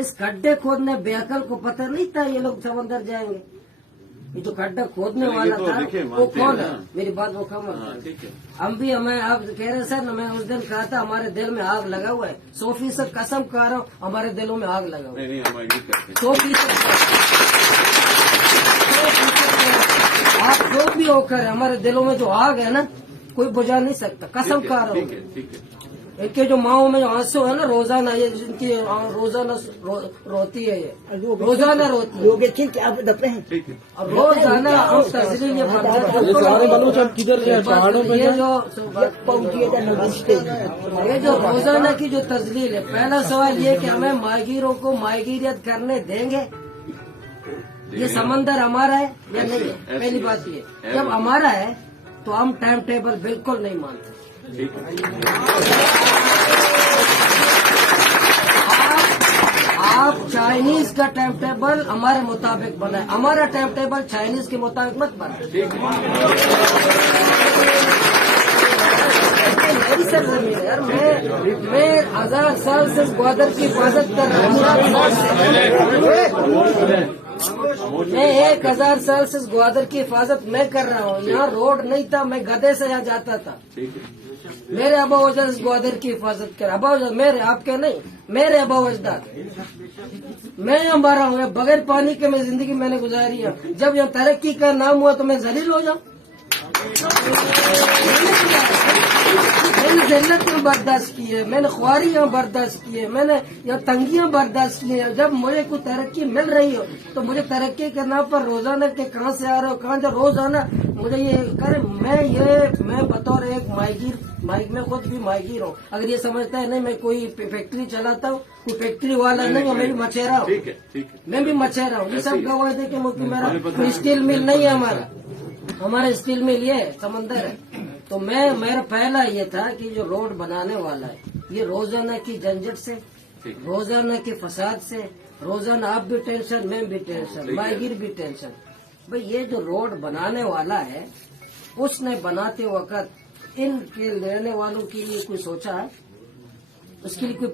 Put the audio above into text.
इस गड्ढे खोदने बेअकल को पता नहीं था ये लोग समंदर जाएंगे। ये तो गड्ढा खोदने वाला था वो कौन है? मेरी बात वो कम है। हम भी हमें आप कह रहे सर, मैं उस दिन कहा था हमारे दिल में आग लगा हुआ है। 100% कसम खा रहा हूँ हमारे दिलों में आग लगा हुआ है। 100% आप जो भी होकर हमारे दिलों में जो आग है ना, कोई बुझा नहीं सकता। कसम खा रहा हूँ। इनके जो माओ में जो आंसू है ना रोजाना, ये जिनकी रोजाना रोती है, ये रोजाना रोती है। और रोजाना हम तस्लील ये जो रोजाना की जो तस्लील है। पहला सवाल ये कि हमें माहिरों को माहिरियत करने देंगे? ये समंदर हमारा है या नहीं है? पहली बात ये, जब हमारा है तो हम टाइम टेबल बिल्कुल नहीं मानते। आप चाइनीज का टाइम टेबल हमारे मुताबिक बनाए, हमारा टाइम टेबल चाइनीज के मुताबिक मत बनाए। मेरी सर जमीन है यार, मैं 1000 साल से ग्वादर की हिफाजत कर रहा हूँ। मैं 1000 साल से ग्वादर की हिफाजत मैं कर रहा हूँ। यहाँ रोड नहीं था, मैं गधे से यहाँ जाता था। मेरे अबा अजदाद ग्वादर की हिफाजत कर, अबा मेरे आपके नहीं, मेरे अबा अजदाद। मैं यहाँ मरा हूँ, बगैर पानी के मैं जिंदगी मैंने गुजारी है। जब यहाँ तरक्की का नाम हुआ तो मैं जलील हो जाऊँ? मैंने जन्नत में बर्दाश्त की है, मैंने ख्वारी यहाँ बर्दाश्त की है, मैंने यहाँ तंगियां बर्दाश्त की है। जब मुझे कोई तरक्की मिल रही हो तो मुझे तरक्की के नाम पर रोजाना के कहाँ से आ रहे हो, कहाँ जो रोजाना मुझे ये करे। मैं बतौर एक मैं खुद भी माहिर हूँ। अगर ये समझता है नहीं मैं कोई फैक्ट्री चलाता हूँ, कोई फैक्ट्री वाला नहीं हूँ, मैं भी मछेरा हूँ। मैं भी मछेरा हूँ। ये सब गवाह दे कि मेरा स्टील मिल नहीं है, हमारा स्टील मिल ये समंदर है। तो मेरा पहला ये था कि जो रोड बनाने वाला है, ये रोजाना की झंझट से, रोजाना के फसाद से, रोजाना आप भी टेंशन, मैं भी टेंशन, माहिर भी टेंशन। भाई ये जो रोड बनाने वाला है, उसने बनाते वक्त इनके लेने वालों के लिए कोई सोचा है? उसके लिए कोई